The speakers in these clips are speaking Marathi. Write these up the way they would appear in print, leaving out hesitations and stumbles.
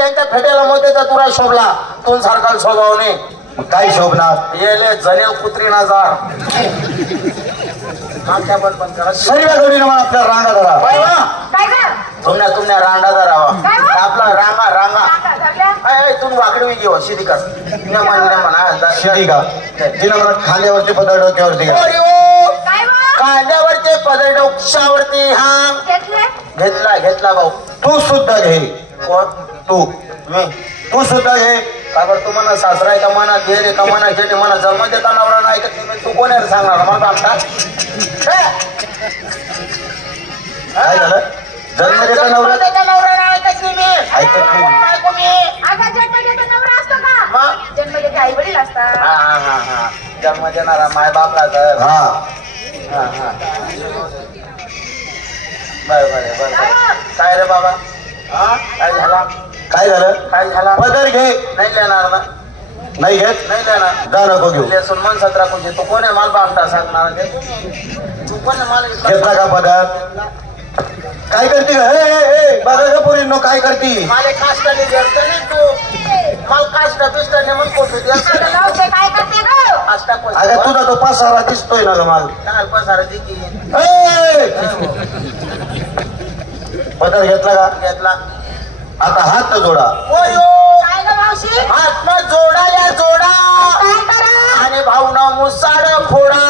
यांच्या फेट्याला मोत्याचा तुरा शोभला तू सारखा स्वभाव नाही काय शोभणार येले जनेल कुत्री नाजार मागच्या पण करा सर्व जोडीनं मला आपल्या रांगा धरा काय कर तुमने रांडा धरावा आपला रांगा रांगा तुम्ही वाकडी मी घेऊ शिदी कर म्हणा शिदी का तिनं मला खांद्यावरती पदर डोक्यावरती कांद्यावरचे पदर डोक्यावरती हा घेतला घेतला भाऊ तू सुद्धा घे कोण तू मी तू सुद्धा घे का बरं तू म्हणा सासरा का म्हणा घे रे का म्हणा घेते म्हणा जन्म देता नवरा नाही का तू कोण आहे सांगणार मला आमचा काय झालं जन्म देता नवरा नवरा नाही ऐकत नाही मी ऐकत नाही जन्म देते आई वडील असतात हा हा हा हा जन्म देणारा माय बाप राहत हा हा हा बर काय रे बाबा हा काय झाला काय झालं काय झाला पदर घे नाही लेणार ना नाही घेत नाही लेणार जा नको घेऊ लेसून मन 17 कुठे तू कोण आहे माल बामटा सांगणार तू कोण आहे माल घेतला का पदर काय करते बघा का पोरींनो काय करती माले काष्टाने घेत नाही तू माल काष्ट पिष्टाने मग कोठू काय करते ग काष्टा कोण अगं तुझा तो पासारा दिसतोय ना ग माल काय पसार की पदर घेतला का घेतला आता हात जोडा काय ग मावशी हात न जोडा या जोडा काय करा आणि भाऊना मुसाड फोडा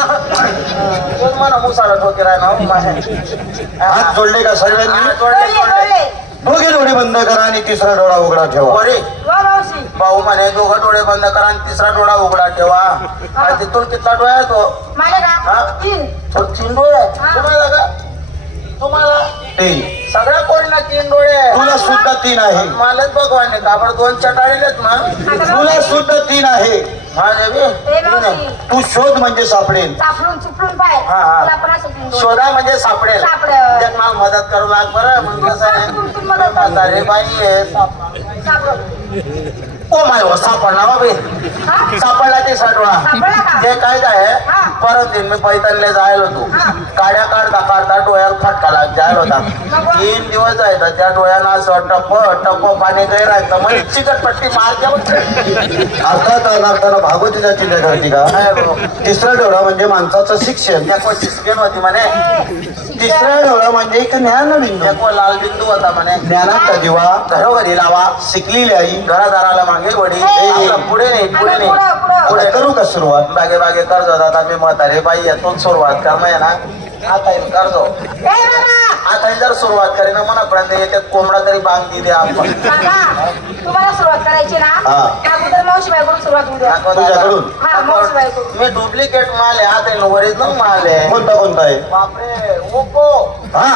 कोण म्हणा मुसाड ठोके राह हात जोडले का सर्वांनी जोडले दोघे डोळे बंद करा आणि तिसरा डोळा उघडा ठेवा बरे वा मावशी भाऊ म्हणे दोघं डोळे बंद करा आणि तिसरा डोळा उघडा ठेवा आणि तिथून कितला डोळा आहे तो मला का हा? 3 डोळे तुम्हाला का तुम्हाला 3 सगळ्या कोणला 3 डोळे तुला सुद्धा 3 आहे मलाच भगवान काबड 2 चटाळलेत ना तुला सुद्धा 3 आहे माझे बी ए मावशी तू शोध म्हणजे सापडेल सापडून चुपडून पाय हा, हा. तुला पण असं तीन डोळे. शोधा म्हणजे सापडेल सापडेल. त्यात मला मदत करू लाग बरं मग कसं तू मदत कर. आहे अरे बाई आहे सापड ओ माय हो सापडला बाबी हा? सापडला ते साठवळा सापडला का? ते काय काय हा. परत दिन मी पैतानले जायला होतो हा. काड्या काढता डोळ्याला फटका लाग जायला होता 3 दिवस जायचा त्या डोळ्यानं असं टप्प पाणी काही राहायचं म्हणजे चिकटपट्टी मारते अर्थात अनर्थानं भागवतीचा चिंता करते का तिसरा डोळा म्हणजे माणसाचं शिक्षण स्किन होती म्हणे तिसरा डोळा म्हणजे एक ज्ञान बिंदू एको लाल बिंदू होता म्हणे ज्ञानाचा दिवा घरोघरी लावा शिकलेली आई घरादाराला मागे वडी आपलं पुढे नाही पुढे नाही पुढे करू का सुरुवात बागे बागे कर्ज होता मी म्हातारे बाई यातून सुरुवात करणं ना आता येईल कर्ज ए बाबा आता जर सुरुवात करी ना मनापर्यंत येतात कोंबडा तरी बांग दे आपण बाबा तुम्हाला सुरुवात करायची ना हा. अगोदर मावशी बाईकडून सुरुवात होऊ द्या तुझ्याकडून हा मावशी बाईकडून मी डुप्लिकेट माल आहे आता ओरिजिनल माल आहे कोणता आहे बापरे ओप्पो हा